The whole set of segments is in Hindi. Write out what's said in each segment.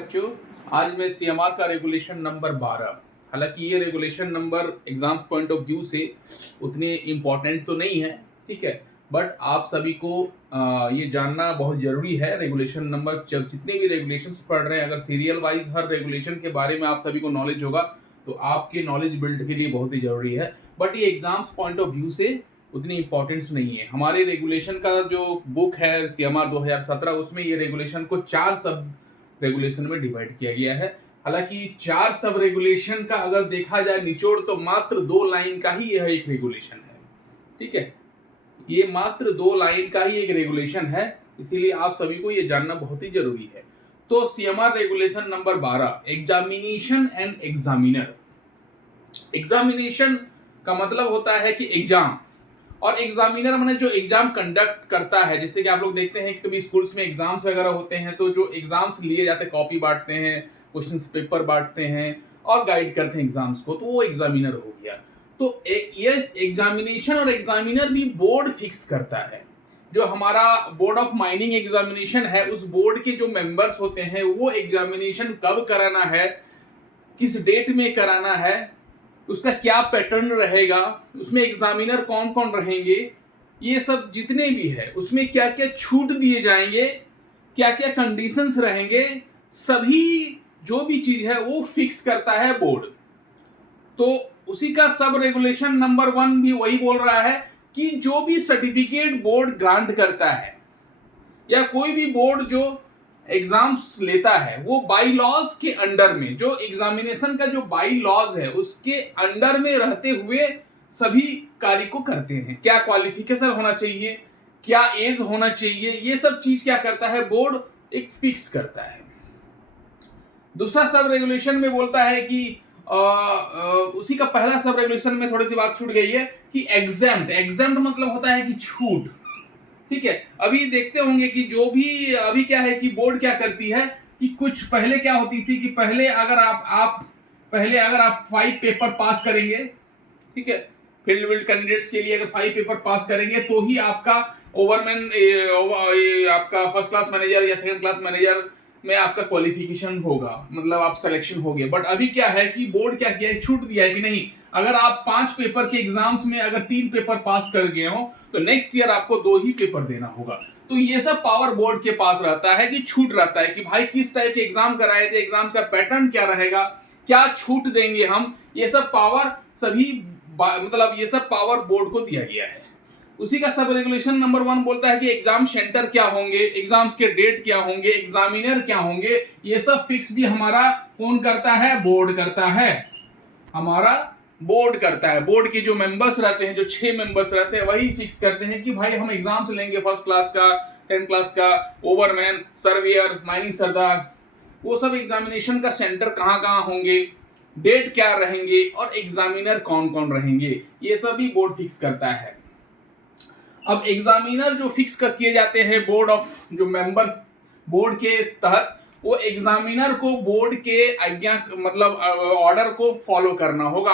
बच्चों, आज मैं सीएमआर का रेगुलेशन नंबर 12, हालांकि ये regulation number exams point of view से उतने इम्पोर्टेंट तो नहीं है, ठीक है, बट आप सभी को ये जानना बहुत ज़रूरी है। रेगुलेशन नंबर जब जितने भी रेगुलेशंस पढ़ रहे हैं, अगर सीरियल वाइज हर रेगुलेशन के बारे में आप सभी को नॉलेज होगा तो आपके नॉलेज बिल्ड के लिए बहुत ही ज़रूरी है। बट ये एग्जाम्स पॉइंट ऑफ व्यू से उतनी इंपॉर्टेंस नहीं है। हमारे रेगुलेशन का जो बुक है सीएमआर 2017, उसमें ये रेगुलेशन को 4 सब रेगुलेशन में डिवाइड किया गया है। हालांकि 4 सब रेगुलेशन का अगर देखा जाए निचोड़ तो मात्र 2 लाइन का ही यह एक रेगुलेशन है, ठीक है, ये मात्र 2 लाइन का ही एक रेगुलेशन है, इसीलिए आप सभी को ये जानना बहुत ही जरूरी है। तो CMR regulation number 12, examination and examiner. Examination का मतलब होता है कि एग्जाम, और एग्जामिनर माने जो एग्जाम कंडक्ट करता है। जैसे कि आप लोग देखते हैं कि कभी स्कूल्स में एग्जाम्स वगैरह होते हैं तो जो एग्जाम्स लिए जाते हैं, कॉपी बांटते हैं, क्वेश्चंस पेपर बांटते हैं और गाइड करते हैं एग्जाम्स को, तो वो एग्जामिनर हो गया। तो ये एग्जामिनेशन और एग्जामिनर भी बोर्ड फिक्स करता है। जो हमारा बोर्ड ऑफ माइनिंग एग्जामिनेशन है, उस बोर्ड के जो मेंबर्स होते हैं वो एग्जामिनेशन कब कराना है, किस डेट में कराना है, उसका क्या पैटर्न रहेगा, उसमें एग्जामिनर कौन कौन रहेंगे, ये सब जितने भी है उसमें क्या क्या छूट दिए जाएंगे, क्या क्या कंडीशंस रहेंगे, सभी जो भी चीज है वो फिक्स करता है बोर्ड। तो उसी का सब रेगुलेशन नंबर 1 भी वही बोल रहा है कि जो भी सर्टिफिकेट बोर्ड ग्रांट करता है या कोई भी बोर्ड जो एग्जाम्स लेता है वो बाई लॉज के अंडर में, जो एग्जामिनेशन का जो बाई लॉज है उसके अंडर में रहते हुए सभी कार्य को करते हैं। क्या क्वालिफिकेशन होना चाहिए, क्या एज होना चाहिए, ये सब चीज क्या करता है बोर्ड एक फिक्स करता है। दूसरा सब रेगुलेशन में बोलता है कि उसी का पहला सब रेगुलेशन में थोड़ी सी बात छूट गई है कि एग्जाम्ड। एग्जाम्ड मतलब होता है कि छूट, ठीक है। अभी देखते होंगे कि जो भी अभी क्या है कि बोर्ड क्या करती है कि कुछ पहले क्या होती थी कि पहले अगर आप 5 पेपर पास करेंगे, ठीक है, फील्ड विल्ड कैंडिडेट्स के लिए अगर 5 पेपर पास करेंगे तो ही आपका ओवरमैन आपका फर्स्ट क्लास मैनेजर या सेकंड क्लास मैनेजर में आपका क्वालिफिकेशन होगा, मतलब आप सिलेक्शन हो गए। बट अभी क्या है कि बोर्ड क्या किया है, छूट दिया है कि नहीं, अगर आप 5 पेपर के एग्जाम्स में अगर 3 पेपर पास कर गए हो तो नेक्स्ट ईयर आपको 2 ही पेपर देना होगा। तो ये सब पावर बोर्ड के पास रहता है कि छूट रहता है कि भाई किस टाइप के एग्जाम कराए थे, एग्जाम्स का पैटर्न क्या रहेगा, क्या छूट देंगे हम, ये सब पावर सभी मतलब ये सब पावर बोर्ड को दिया गया है। उसी का सब रेगुलेशन नंबर 1 बोलता है कि एग्जाम सेंटर क्या होंगे, एग्जाम्स के डेट क्या होंगे, एग्जामिनर क्या होंगे, ये सब फिक्स भी हमारा कौन करता है, बोर्ड करता है, हमारा बोर्ड करता है। बोर्ड के जो मेंबर्स रहते हैं, जो 6 मेंबर्स रहते हैं, वही फिक्स करते हैं कि भाई हम एग्जाम्स लेंगे फर्स्ट क्लास का, 10th क्लास का, ओवरमैन, सर्वेयर, माइनिंग सरदार, वो सब एग्जामिनेशन का सेंटर कहाँ कहाँ होंगे, डेट क्या रहेंगे और एग्जामिनर कौन कौन रहेंगे, ये सभी बोर्ड फिक्स करता है। अब एग्जामिनर जो फिक्स कर किए जाते हैं बोर्ड ऑफ जो मेंबर्स बोर्ड के तहत, वो एग्जामिनर को बोर्ड के आज्ञा मतलब ऑर्डर को फॉलो करना होगा,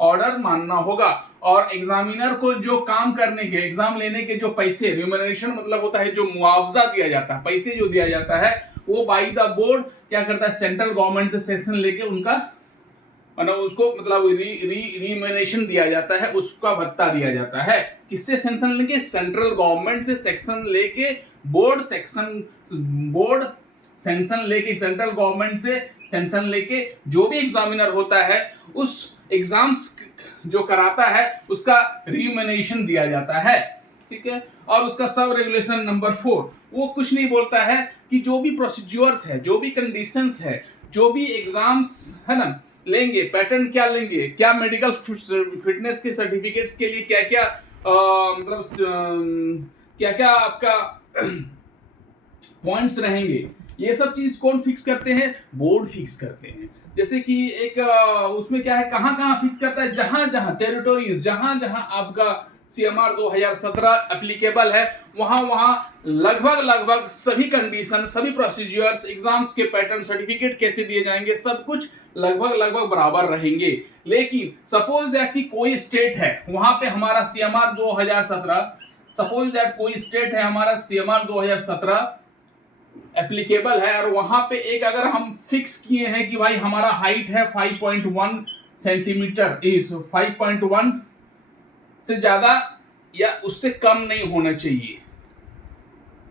ऑर्डर मानना होगा। और एग्जामिनर को जो काम करने के, एग्जाम लेने के जो पैसे, रिम्यूनरेशन मतलब होता है जो मुआवजा दिया जाता है, पैसे जो दिया जाता है, वो बाई द बोर्ड क्या करता है, सेंट्रल गवर्नमेंट से सेशन लेके उनका उसको मतलब रिम्यूनरेशन दिया जाता है, उसका भत्ता दिया जाता है। किससे सेंक्शन लेके, सेंट्रल गवर्नमेंट से सेक्शन लेके, बोर्ड सेंक्शन लेके, सेंट्रल गवर्नमेंट से सेंक्शन लेके जो भी एग्जामिनर होता है उस एग्जाम्स जो कराता है उसका रिम्यूनरेशन दिया जाता है, ठीक है। और उसका सब रेगुलेशन नंबर 4 वो कुछ नहीं बोलता है कि जो भी प्रोसीड्यूर्स है, जो भी कंडीशंस है, जो भी एग्जाम्स है ना लेंगे, पैटर्न क्या लेंगे, क्या मेडिकल फिटनेस के सर्टिफिकेट्स के लिए क्या क्या मतलब क्या क्या आपका पॉइंट्स रहेंगे, ये सब चीज कौन फिक्स करते हैं, बोर्ड फिक्स करते हैं। जैसे कि एक उसमें क्या है, कहां कहां फिक्स करता है, जहां जहां टेरिटोरीज, जहां जहां आपका सीएमआर 2017 एप्लीकेबल है, वहां वहां लगभग सभी कंडीशन, सभी प्रोसीजर्स, एग्जाम्स के पैटर्न, सर्टिफिकेट कैसे दिए जाएंगे, सब कुछ लगभग बराबर रहेंगे। लेकिन सपोज दैट कि कोई स्टेट है, वहां पे हमारा सीएमआर 2017, सपोज दैट कोई स्टेट है हमारा सीएमआर 2017 एप्लीकेबल है और वहां पे एक अगर हम फिक्स किए हैं कि भाई हमारा हाइट है 5.1 सेंटीमीटर, इस 5.1 से ज्यादा या उससे कम नहीं होना चाहिए,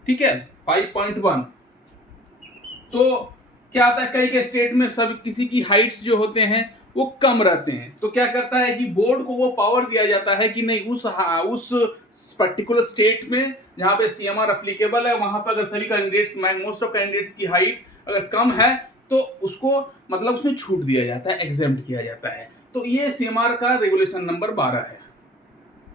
ठीक है, 5.1। तो क्या आता है, कई के स्टेट में सब किसी की हाइट्स जो होते हैं वो कम रहते हैं, तो क्या करता है कि बोर्ड को वो पावर दिया जाता है कि नहीं उस पर्टिकुलर स्टेट में जहां पे सीएमआर एप्लीकेबल है वहां पर अगर सभी कैंडिडेट्स, मोस्ट ऑफ कैंडिडेट्स की हाइट अगर कम है तो उसको मतलब उसमें छूट दिया जाता है, एग्जेम्प्ट किया जाता है। तो ये सीएमआर का रेगुलेशन नंबर 12 है।